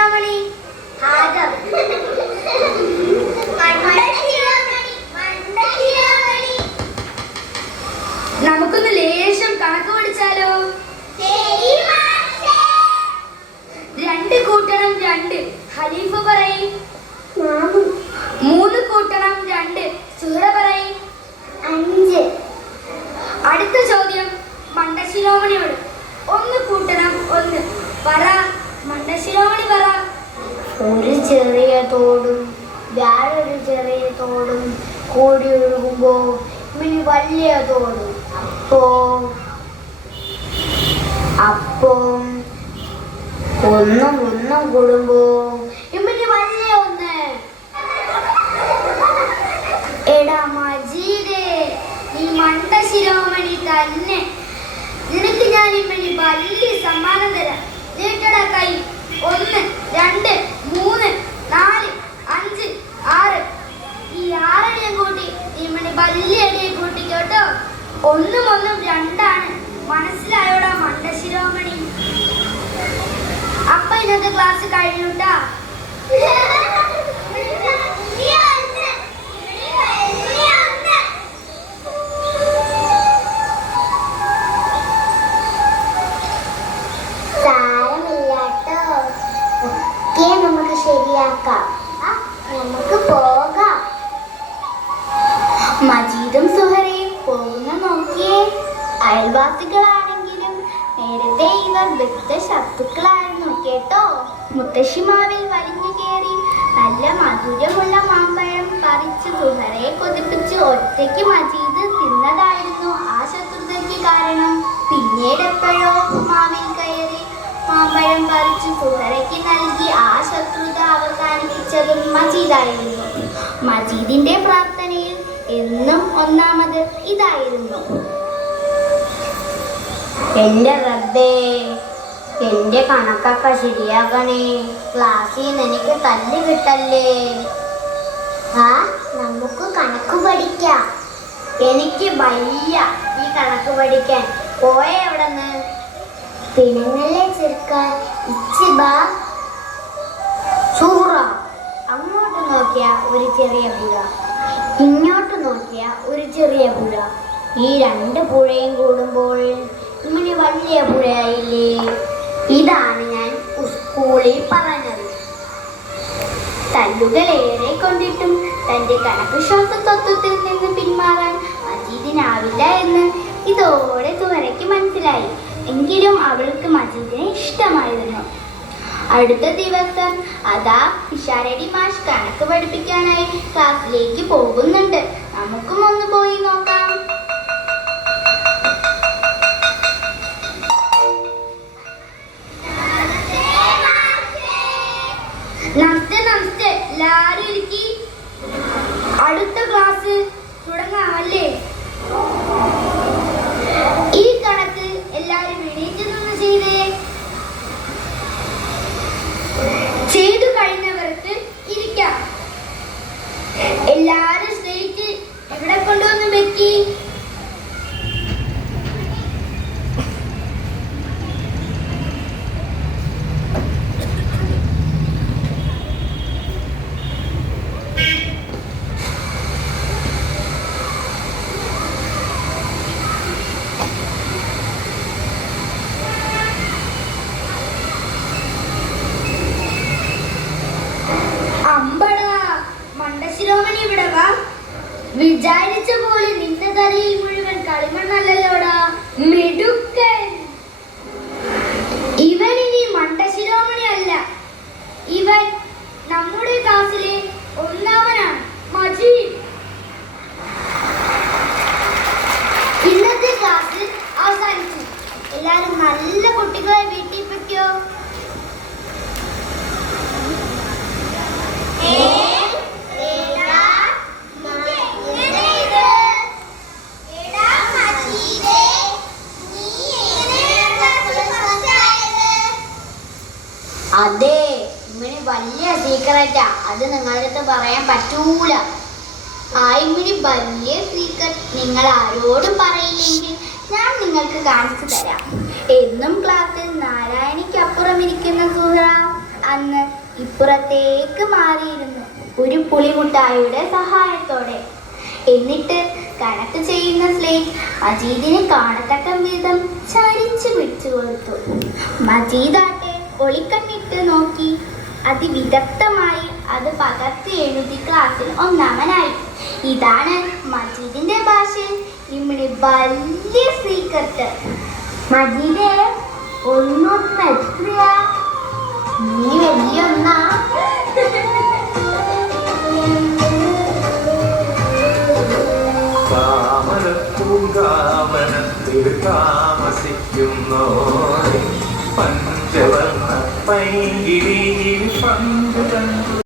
ശിരോമണി ഹാജർ. നമുക്കൊന്ന് ലേശം കണക്ക് പഠിച്ചാലോ? 2 കൂട്ടണം 2 ഖലീഫ പറയും. 3 കൂട്ടണം 2 സുഹറ പറയും. 5. അടുത്ത ചോദ്യം മണ്ടശിരോമണിയോട്. 1 കൂട്ടണം 1 പറ. മണ്ടശിരോമണി പറ. ഒരു ചെറിയ തോടും വേറൊരു ചെറിയ തോടും കൂടി ഒഴുകുമ്പോ ഇനി വലിയ തോട്. അപ്പോ ഒന്നും കൂടുമ്പോ ഇമ്മിനി വലിയ ഒന്ന്. എടാ മജീദേ, നീ മണ്ടശിരോമണി തന്നെ. നിനക്ക് ഞാൻ ഇമ്മിനി വലിയ സമ്മാനം തരാം. നീട്ടടാ കൈ. 1 2 3 4 5 6. ഈ 6 അടിയും കൂട്ടി ഇമ്മിനി വലിയ അടിയെ കൂട്ടിക്കോട്ടോ. 1 1 2 മനസ്സിലായോടാ മണ്ടശിരോമണി? അപ്പൊ ഇന്നത്തെ ക്ലാസ് കഴിഞ്ഞുട്ടാ. സാരമില്ലാട്ടോ, ഒക്കെ നമുക്ക് ശരിയാക്കാം. നമുക്ക് പോകാം. മജീദും സുഹറയും പോകുന്ന നോക്കിയേ. അയൽവാസികളാണെങ്കിലും നേരത്തെ ഇവർ ബദ്ധ ശത്രുക്കളായിരുന്നു കേട്ടോ. മുത്തശ്ശിമാവിൽ വലിഞ്ഞു കയറി നല്ല മധുരമുള്ള മാമ്പഴം പറിച്ച് സുഹറയെ കൊതിപ്പിച്ച് ഒറ്റയ്ക്ക് മജീദ് തിന്നതായിരുന്നു ആ ശത്രുതയ്ക്ക് കാരണം. പിന്നീട് എപ്പോഴോ മാവിൽ കയറി മാമ്പഴം പറിച്ച് സുഹറയ്ക്ക് നൽകി ആ ശത്രുത അവസാനിപ്പിച്ചതും മജീദായിരുന്നു. മജീദിന്റെ പ്രാർത്ഥനയിൽ എന്നും ഒന്നാമത് ഇതായിരുന്നു: എന്റെ റബ്ബേ, എന്റെ കണക്കൊക്കെ ശരിയാക്കണേ. ക്ലാസ്സിൽ നിന്ന് എനിക്ക് തല്ല് കിട്ടല്ലേ. നമുക്ക് കണക്ക് പഠിക്കാം. എനിക്ക് വയ്യ ഈ കണക്ക് പഠിക്കാൻ. പോയ എവിടെന്ന്? പിണങ്ങല്ലേ ചെറുക്കാൻ. സൂറ. അങ്ങോട്ട് നോക്കിയ ഒരു ചെറിയ പുഴ, ഇങ്ങോട്ട് നോക്കിയ ഒരു ചെറിയ പുഴ. ഈ 2 പുഴയും കൂടുമ്പോൾ ഇങ്ങനെ വലിയ പുഴയായില്ലേ? ഇതാണ് ഞാൻ സ്കൂളിൽ പറഞ്ഞത്. തല്ലുകളേറെ കൊണ്ടിട്ടും തന്റെ കണക്ക് ശ്വാസതത്വത്തിൽ നിന്ന് പിന്മാറാൻ മജീദിനാവില്ല എന്ന് ഇതോടെ സുഹറയ്ക്ക് മനസ്സിലായി. എങ്കിലും അവൾക്ക് മജീദിനെ ഇഷ്ടമായിരുന്നു. അടുത്ത ദിവസം അതാ ഇഷാരടി മാഷ് കണക്ക് പഠിപ്പിക്കാനായി ക്ലാസ്സിലേക്ക് പോകുന്നുണ്ട്. നമുക്കും ഒന്ന് പോയി നോക്കാം. നമസ്തേ, എല്ലാരും ഇരിക്കി. അടുത്ത ക്ലാസ് തുടങ്ങാമല്ലേ? ഈ കണക്ക് എല്ലാരും എണീറ്റ് നിന്ന് ചെയ്തു കഴിഞ്ഞവർക്ക് ഇരിക്കാം. എല്ലാരും സ്ലേറ്റ് എവിടെ കൊണ്ടുവന്ന് വെക്കി. മണ്ടശിരോമണി ഇവിടെ വാ. വിചാരിച്ച പോലെ നിന്റെ തലയിൽ മുഴുവൻ കളിമണ്ണല്ലല്ലോടാ. മിടുക്കൻ. ഇവൻ ഇനി മണ്ടശിരോമണി അല്ല, ഇവൻ നമ്മുടെ ക്ലാസ്സിലെ ഒന്നാമനാണ്, മജീദ്. ഇന്നത്തെ ക്ലാസ് അവസാനിച്ചു. എല്ലാരും നല്ല കുട്ടികളെ വീട്ടിൽ വെക്കോ. അതെ, ഇമ്മിണി വലിയ സീക്രറ്റാ. അത് നിങ്ങളുടെ അടുത്ത് പറയാൻ പറ്റൂല. ഇമ്മിണി വലിയ സീക്രട്ട് നിങ്ങൾ ആരോടും പറയില്ലെങ്കിൽ ഞാൻ നിങ്ങൾക്ക് കാണിച്ചു തരാം. എന്നും ക്ലാസ്സിൽ നാരായണിക്കപ്പുറം ഇരിക്കുന്ന സുഹറ അന്ന് ഇപ്പുറത്തേക്ക് മാറിയിരുന്നു ഒരു പുളിമുട്ടായിയുടെ സഹായത്തോടെ. എന്നിട്ട് കണക്ക് ചെയ്യുന്ന സ്ലേറ്റ് മജീദിനെ കാണത്തക്ക വിധം ചരിച്ചു പിടിച്ചു കൊടുത്തു. മജീദാട്ടെ ഒളിക്കണ്ണിട്ട് നോക്കി അതിവിദഗ്ധമായി അത് പകർത്തി എഴുതി ക്ലാസ്സിൽ ഒന്നാമനായി. ഇതാണ് മജീദിന്റെ ഭാഷയിൽ ഇമ്മിണി വലിയ സീക്രട്ട്. മജീദേ, ഒന്നൊന്ന് എത്രയാ? നീ വലിയ ഒന്നാ? താമരപ്പൂങ്കാവനത്തിൽ താമസിക്കുന്നോ പഞ്ചവർണ്ണ പൈങ്കിളിയിൽ പണ്ട് കണ്ടു